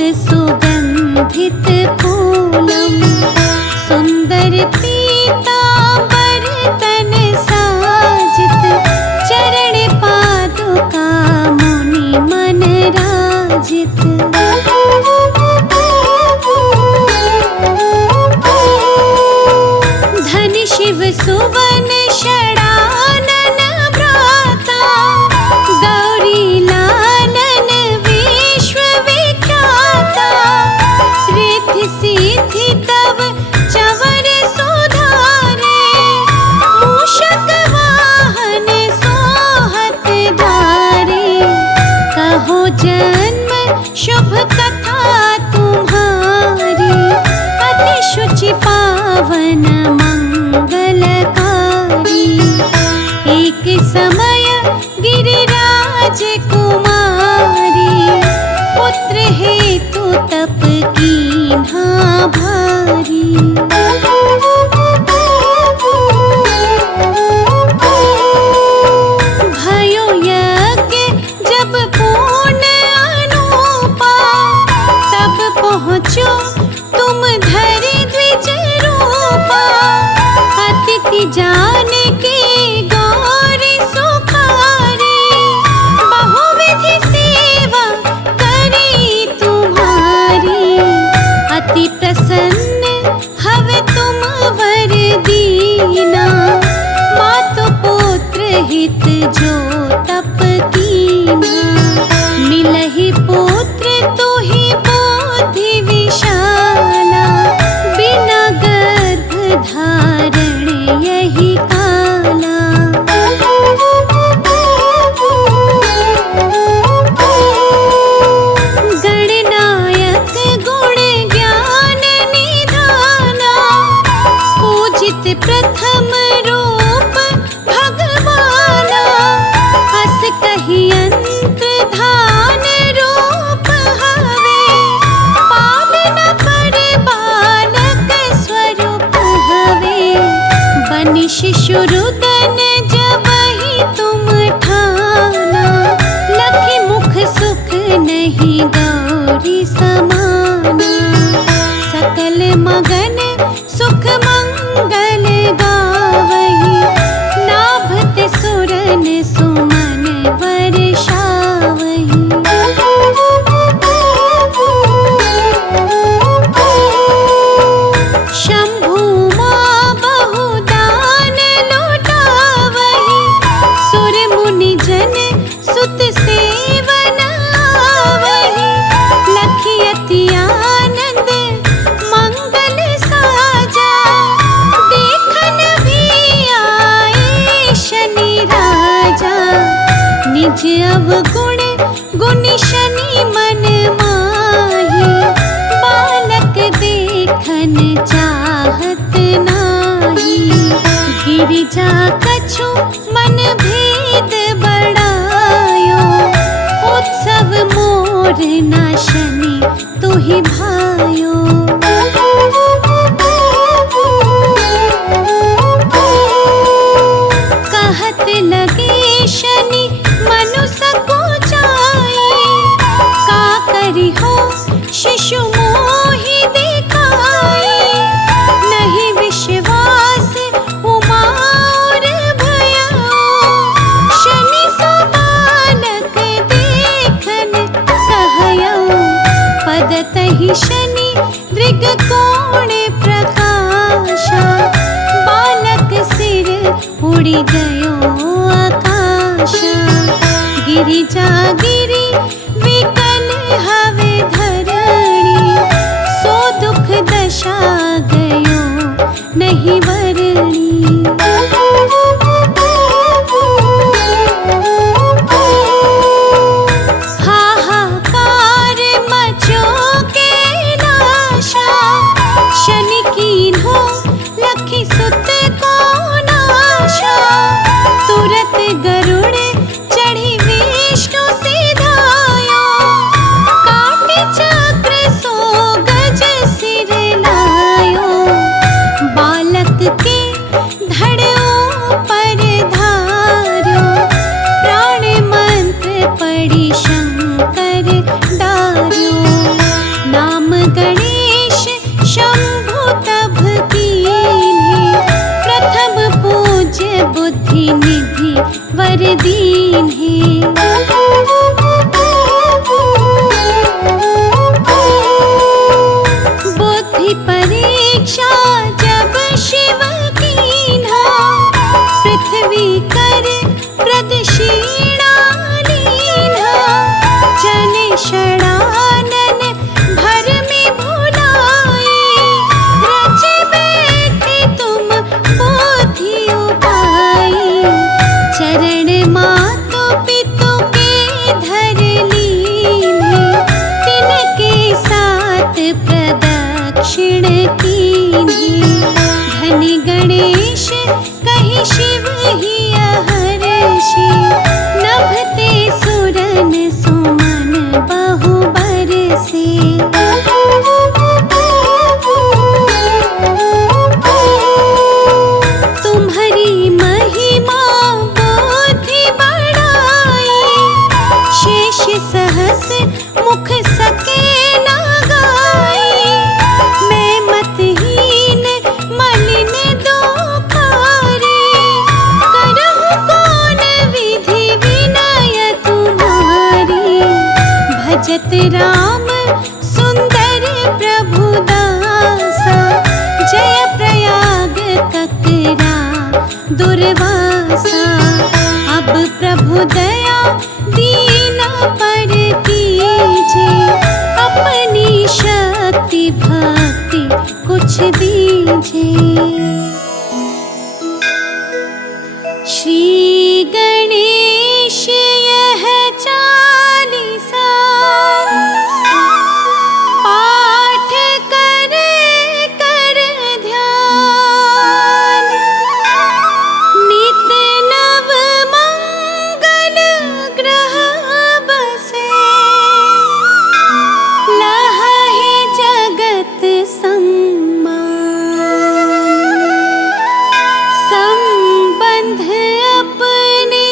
सुगन्धित फूलं सुन्दर पीताम्बर तन साजित चरण पादुका मुनि मन राजित। धन शिव सुवन षडानन भ्राता गौरी लालन विश्व विख्याता। रिद्धि सिद्धि तव चवर सुधारे मूषक वाहन सोहत धारे। कहो जन्म शुभ कथा तुम्हारी अति शुचि पावन मंगलकारी। एक समय गिरिराज कुमारी पुत्र हेतु तप कीन्हा भारी। भयो यज्ञ जब पूर्ण अनूपा तब पहुँचो तुम धरि द्विज रूपा। अतिथि जान के गौरी सुखारी बहुविधि सेवा करी तुम्हारी। अति प्रसन्न हवे तुम वर दीना मातु पुत्र हित जो तप कीना। मिलहि पुत्र तुहि बुद्धि विशाला बिना गर्भ धारण यही काला। गणनायक गुण ज्ञान निधाना पूजित प्रथम रूप भगवाना। अस कहि अंत धान रूप हवे पालन पर बालक स्वरूप हवे। बनि शिशु रुदन जबहि तुम ठाना लखि मुख सुख नहीं गौरी समाना। सकल मगन सुख मंगल गावहि नाभत सुरन सुमन वर्षावहि। शंभु मां बहुदान लुटावहि सुर मुनि जन सुत सेवन आवहि। लखि अति आनंद मंगल साजा देखन भी आए शनि राजा। निज अवगुण गुण शनि मन माही बालक देखन चाहत नाही। गिरिजा कछु मन भेद बढ़ायो उत्सव मोर ना शनि तुहि भायो। कहत लगे शनि मनु सकुचाई का करि हो शिशु मोहि दिखाई। नहीं विश्वास उमा और भयो शनि सो बालक देखन कहयो। पदतहि शनि दृग कोण प्रकाशा बालक सिर उड़ि गयो आकाशा। गिरिजा गिरि विकल हवे धरणी सो दुख दशा गयो नहीं वरणी। हाहाकार मचो के नाशा शनि कीन्हो लखि सुत को नाशा। तुरत गरुड़ चढ़ी विष्णु सिधायो कीन्हे। बुद्धि परीक्षा जब शिव कीन्हा, पृथ्वी कर प्रदक्षिणा लीन्हा। चले षडानन भर में भुलाए, रचे बैठे तुम पोथी उपाय। चरण मातु पितु के धर लीन्हे, तिनके साथ प्रदक्षिण कीन्हे। धनि गणेश कहि शिव ही हर्षि, नभते सुरन सुमन बहु बरसे। तुम्हारी महिमा बुद्धि बढ़ाई, शेष सहस मुख सके न गाई। मैं मतहीन मलिन दोखारी, करहु कौन विधि विनय तुम्हारी। भजत राम सुंदर प्रभु दासा, जय प्रयाग ककरा दुर्वासा। अब प्रभु दया दीन पर कीजे, अपनी शक्ति भक्ति कुछ दीजे। श्री गणेश यह चालीसा, पाठ करे कर ध्यान। नित नव मंगल ग्रह बसे, लहहि जगत सम्मान। संबंध अपने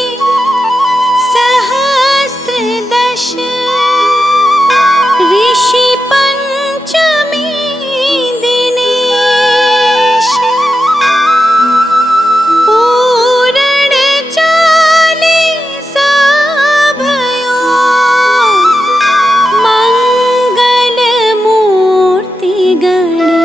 सहस्त्र दश, ऋषि पंचमी दिनेश। पूरण चालीसा भयो, मंगल मूर्ति गणेश।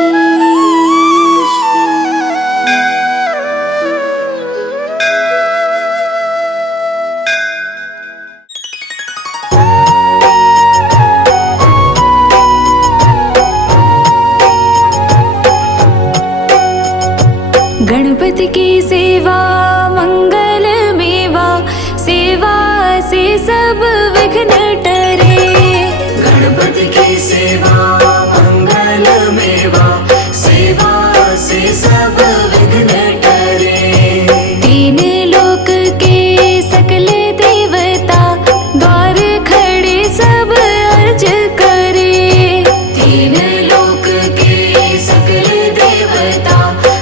गणपति की सेवा मंगल मेवा, सेवा से सब विघ्न टरे। गणपति की सेवा मंगल मेवा, सेवा से सब विघ्न टरे। तीन लोक के सकल देवता, द्वार खड़े सब अर्ज करे। तीन लोक के सकल देवता,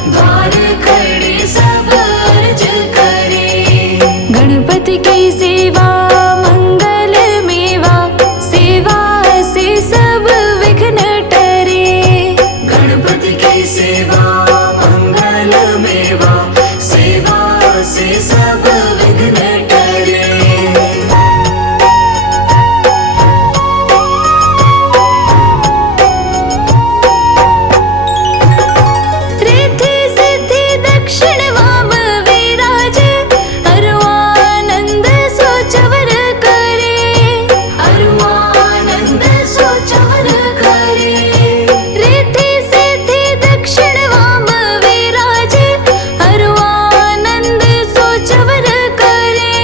द्वार खड़े सब अर्ज करे। गणपति की सेवा मंगल मेवा, सेवा से सब विघ्न टरे। गणपति की सेवा मंगल मेवा, सेवा से सब विघ्न टरे। रिद्धि सिद्धि दक्षिण वाम विराज, अरुआनंद सोचवर करे। अरुआनंद सोचवर करे। रिद्धि सिद्धि दक्षिण वाम विराज, अरुआनंद सोचवर करे।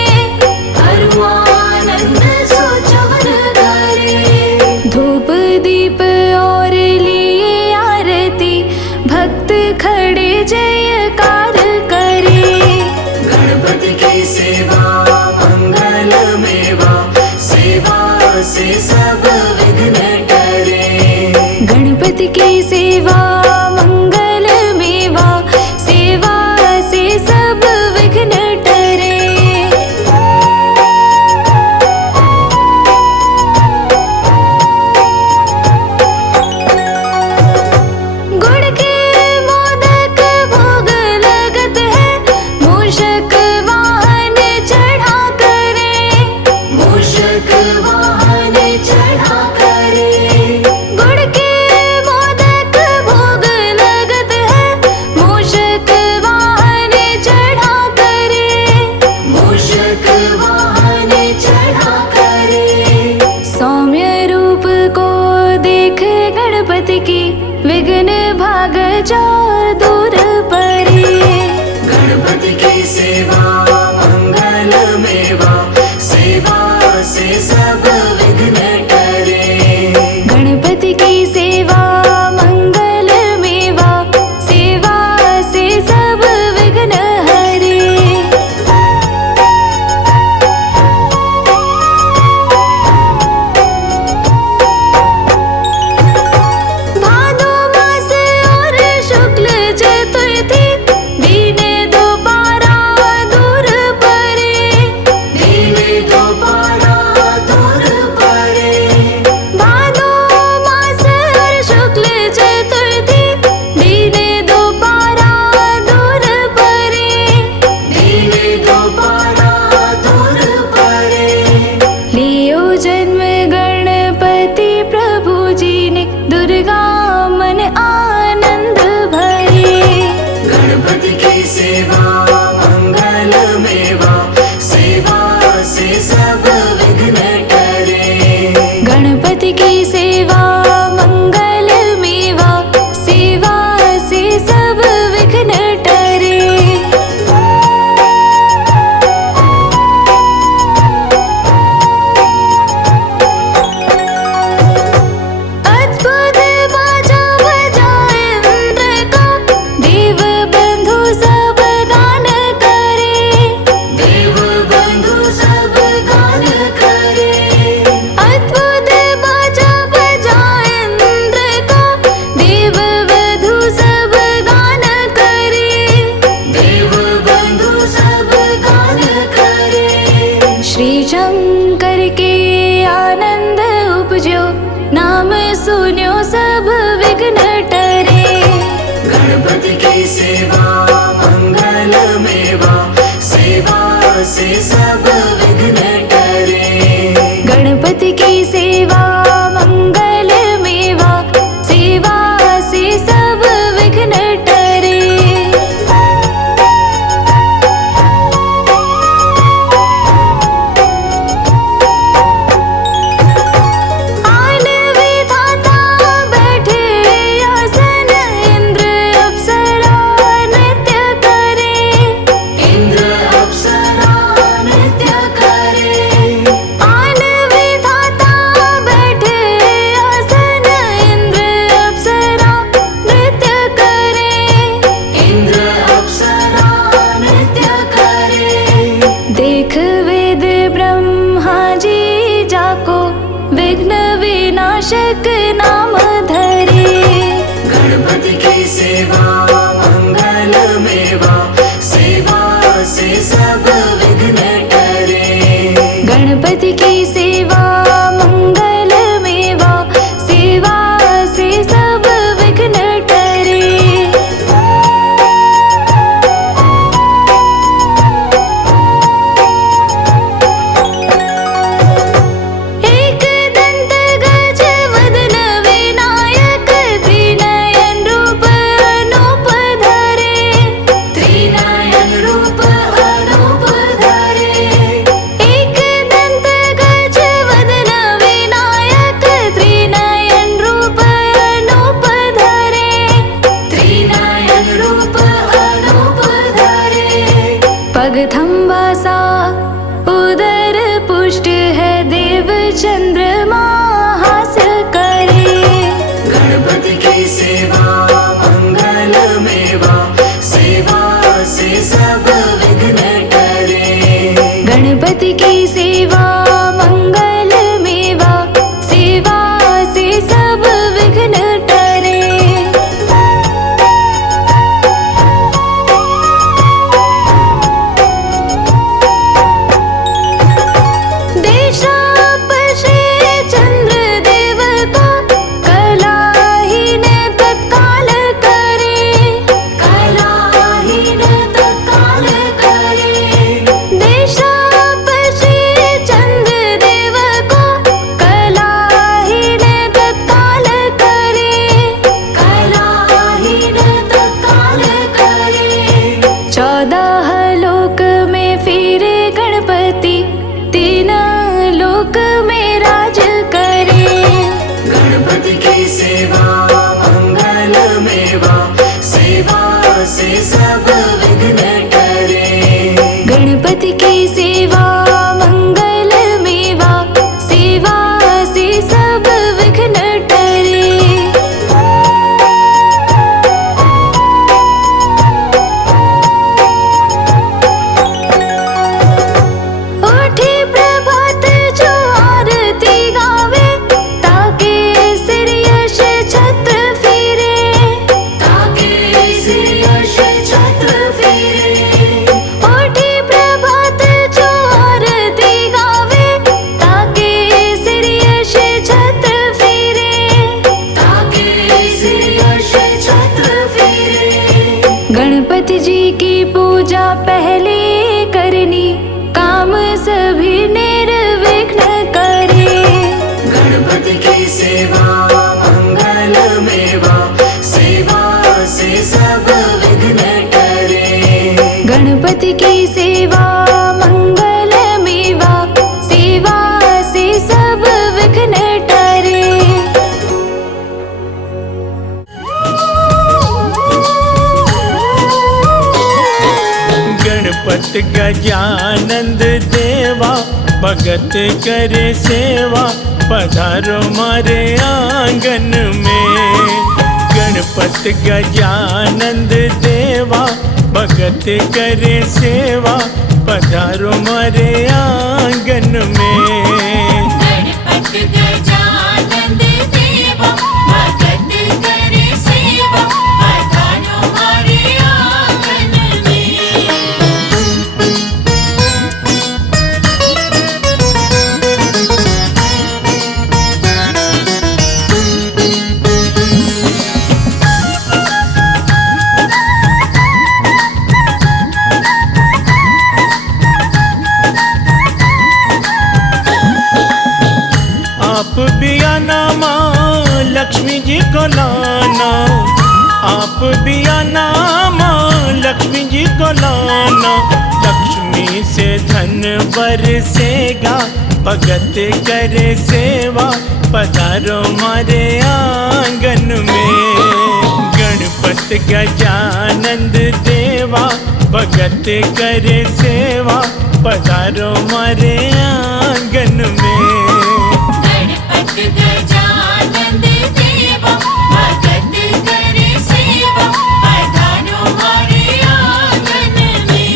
अरुआनंद सोचवर करे। धूप दीप और लिए आरती, भक्त खड़े जयकार करे। गणपति की सेवा मंगल मेवा, सेवा से सब विघ्न टरे। गणपति की सेवा मंगल मेवा, सेवा से सब विघ्न टरे। श्री शंकर के आनंद उपजो, नाम सुन्यो सब विघ्न टरे। गणपति की सेवा मंगल मेवा, सेवा से सब विघ्न टरे। गणपति की सेवा मंगल मेवा, सेवा से सब विघ्न टरे। आन विधाता बैठे आसन, इंद्र अप्सरा नृत्य करे। इंद्र अप्सरा नृत्य करे। आन विधाता बैठे आसन, इंद्र अप्सरा नृत्य करे। इंद्र अप्सरा नृत्य करे। देख वेद ब्रह्मा जी जाको, विघ्न विनाशक नाम धरे। गणपति की सेवा मंगल मेवा, सेवा से सब विघ्न टरे। गणपति की सेवा मंगल मेवा, सेवा से सब विघ्न टरे। एक दंत गज वदन विनायक, त्रिनयन रूप अनूप धरे। त्रिनयन रूप अनूप धरे। एक दंत गज वदन विनायक, त्रिनयन रूप अनूप धरे। त्रिनयन रूप अनूप धरे। पग थंबासा उदर पुष्ट है, देव चंद्रमा हास करे। गणपति की सेवा मंगल मेवा, सेवा से सब विघ्न टरे। गणपति की सेवा मंगल मेवा, सेवा से सब विघ्न टरे। देशापशे चंद्र देव को, कलाहीन तत्काल करे। कलाहीन तत्काल करे। देशापशे चंद्र देव को, कलाहीन तत्काल करे। कलाहीन तत्काल करे। 14 लोक में फिरे गणपति, 3 लोक में राज करे। गणपति की सेवा मंगल मेवा, सेवा से सब विघ्न टरे। गणपति की सेवा मंगल मेवा, सेवा से सब विघ्न टरे। उठी प्रभात जो आरती गावे, ताके सिर यश छत्र फिरे। ताके सिर यश छत्र फिरे। उठी प्रभात जो आरती गावे, ताके सिर यश छत्र फिरे। ताके सिर यश छत्र फिरे। गणपति जी की पूजा पहले करनी, काम सभी निर्विघ्न करे। गणपति की सेवा मंगल मेवा, सेवा से सब विघ्न टरे। गणपति की सेवा मंगल मेवा, सेवा से सब विघ्न टरे। गणपति गजानंद देवा, भगत करे सेवा, पधारो मारे आंगन में। गणपति गजानंद देवा, भगत करे सेवा, पधारो मारे आंगन में। गणपति गजानंद देवा, भगत करे सेवा, पधारो हमारे आंगन में। आप भी आना माँ लक्ष्मी जी को लाना, आप भी आना माँ लक्ष्मी जी को लाना। लक्ष्मी से धन बरसेगा, भगत करे सेवा, पधारो मारे आंगन में। गणपत गजानंद देवा, भगत करे सेवा, पधारो मारे आंगन में। गणपत गजानंद देवा, भगत करे सेवा, पधारो हमारे आंगन में।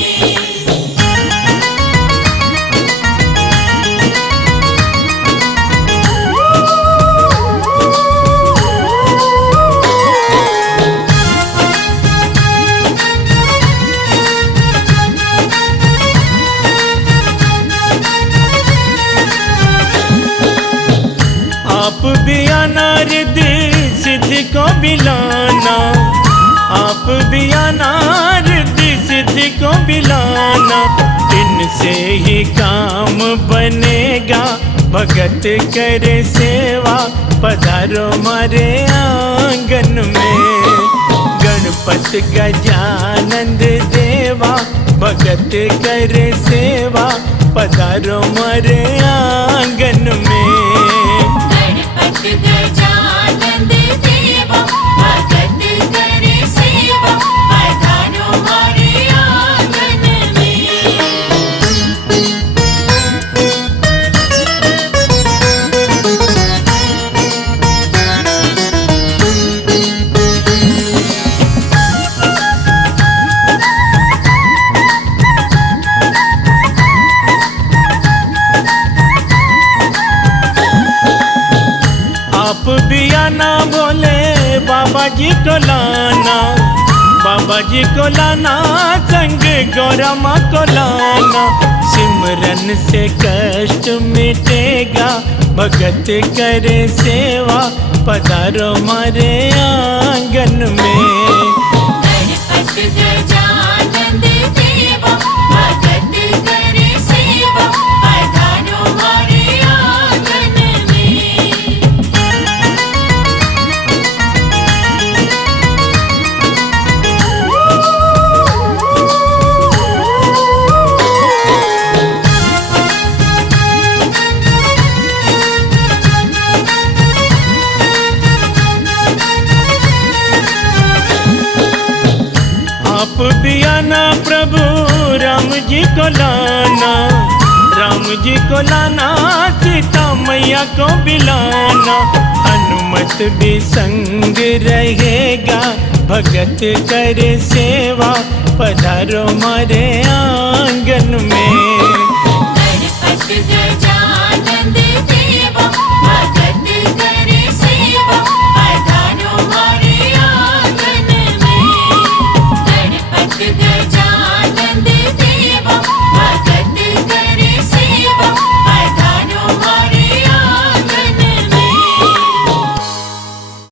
आप भी आना रिद्धि सिद्धि को भी लाना, आप भी आना रिद्धि सिद्धि को भी लाना। इनसे ही काम बनेगा, भगत करे सेवा, पधारो मारे आंगन में। गणपत गजानंद देवा, भगत करे सेवा, पधारो मारे आंगन में। गणपत गजानंद देवा, भगत करे सेवा, पधारो हमारे आंगन में। आप भी आना बोले बाबा जी को लाना, बाबा जी को लाना, संग गौरा माँ को लाना। सिमरन से कष्ट मिटेगा, भगत करे सेवा, पधारो मारे आंगन में। गणपत गजानंद देवा, भगत करे सेवा, पधारो हमारे आंगन में। आप भी आना प्रभु राम जी को लाना, राम जी को लाना, सीता मैया को भी लाना। हनुमत भी संग रहेगा, भगत करे सेवा, पधारो मारे